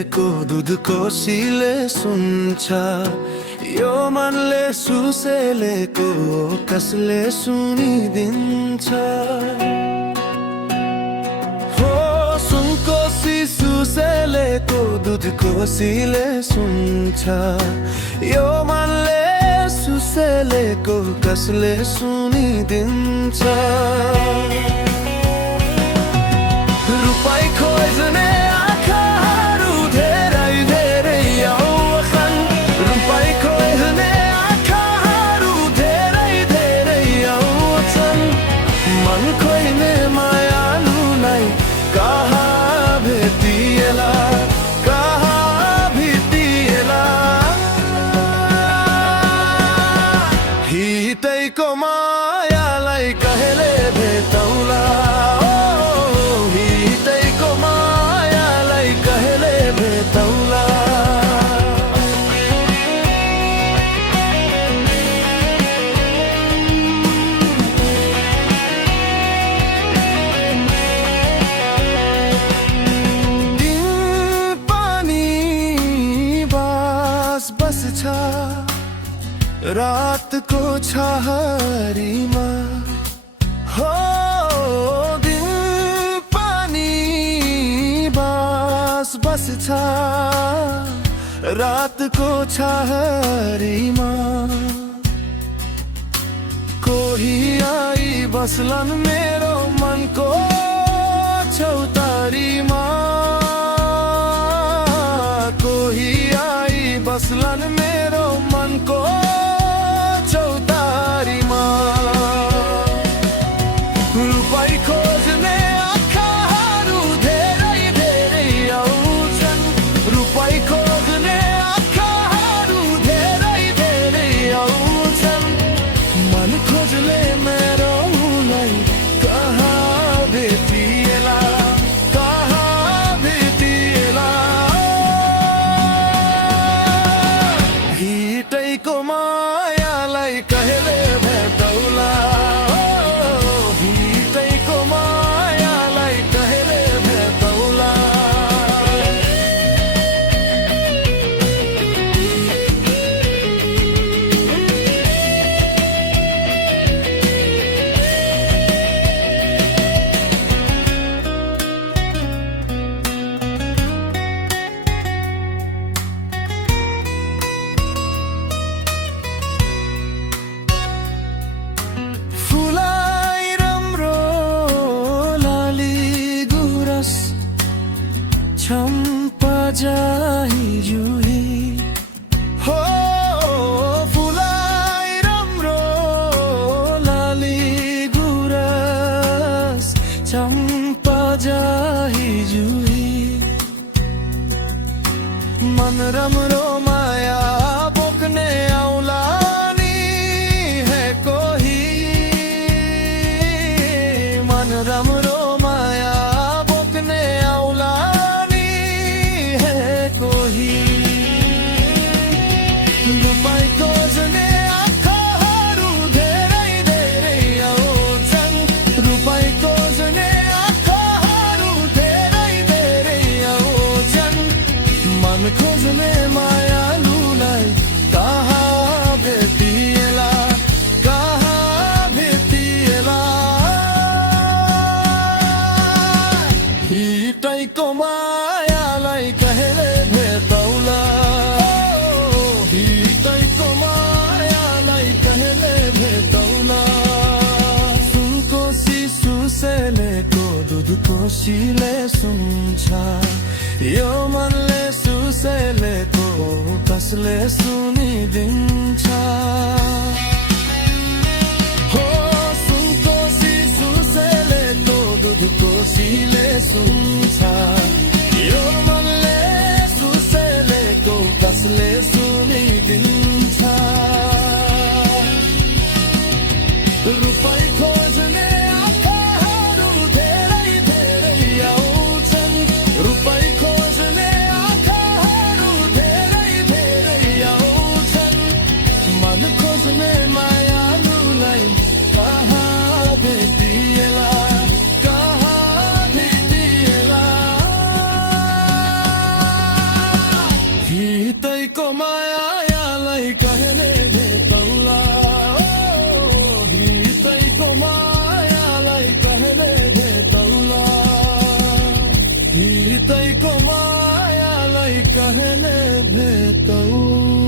सुसेलेको दुधको सिले सुन्छ, यो मनले सुसेलेको कसले सुनिदिन्छ। हो सुनको सुसेलेको दुधको सिले सुन्छ, यो मनले सुसेलेको कसले सुनिदिन्छ। रुपाई खोज्ने आँखाहरू धेरै धेरै आउँछन्, रुपाई खोज्ने आँखाहरू धेरै धेरै आउँछन्। मन खोज्ने मायालुलाई कहाँ भेटिएला, कहाँ भेटिएला। हितैको मायालाई कहिले भेटौला, रातको छहारीमा। हो दिन पानी बास बस्छ रातको छहारीमा। कोही आई बस्लान् मेरो मनको चौतारीमा, कोही आई बस्लान् मेरो मनको चौतारीमा। रुपाई खोज्ने आँखाहरू धेरै धेरै आउँछन्, रुपाई खोज्ने आँखाहरू धेरै धेरै आउँछन्। मन खोज्ने मेरो उलाई कहाँ भेटिएला, कहाँ भेटिएला। हितैको मायालाई कहिले भेटौला, हितैको मायालाई कहिले भेटौला। चम्पा जाई जुही, हो फुलाई राम्रो लाली गुराँस, चम्पा जाई जुही। मन राम्रो माया बोक्ने आउला नि है कोही, मन राम्रो माया बोक्ने आउला कोही। रुपाई खोज्ने आँखाहरू धेरै धेरै आउँछन्, रुपाई खोज्ने आँखाहरू धेरै धेरै आउँछन्। मन खोज्ने मायालुलाई कहाँ भेटिएला, कहाँ भेटिएला। हितैको मायालाई कहिले भेटौला, हितैको मायालाई कहिले भेटौला। सुनको सुसेलेको दुधको सिले सुन्छ, यो मनले सुसेलेको कसले सुनिदिन्छ। हो सुनको सुसेलेको दुधको सिले सुन्छ, यो मनले सुसेलेको कसले सुनिदिन्छ। रुपाई खोज्ने आँखाहरू धेरै धेरै आउँछन्, रुपाई खोज्ने आँखाहरू धेरै धेरै आउँछन्। मन को मायालाई कहले भेटौला हितैको मायालाई कहले भेटौला हितैको मायालाई कहले भेटौला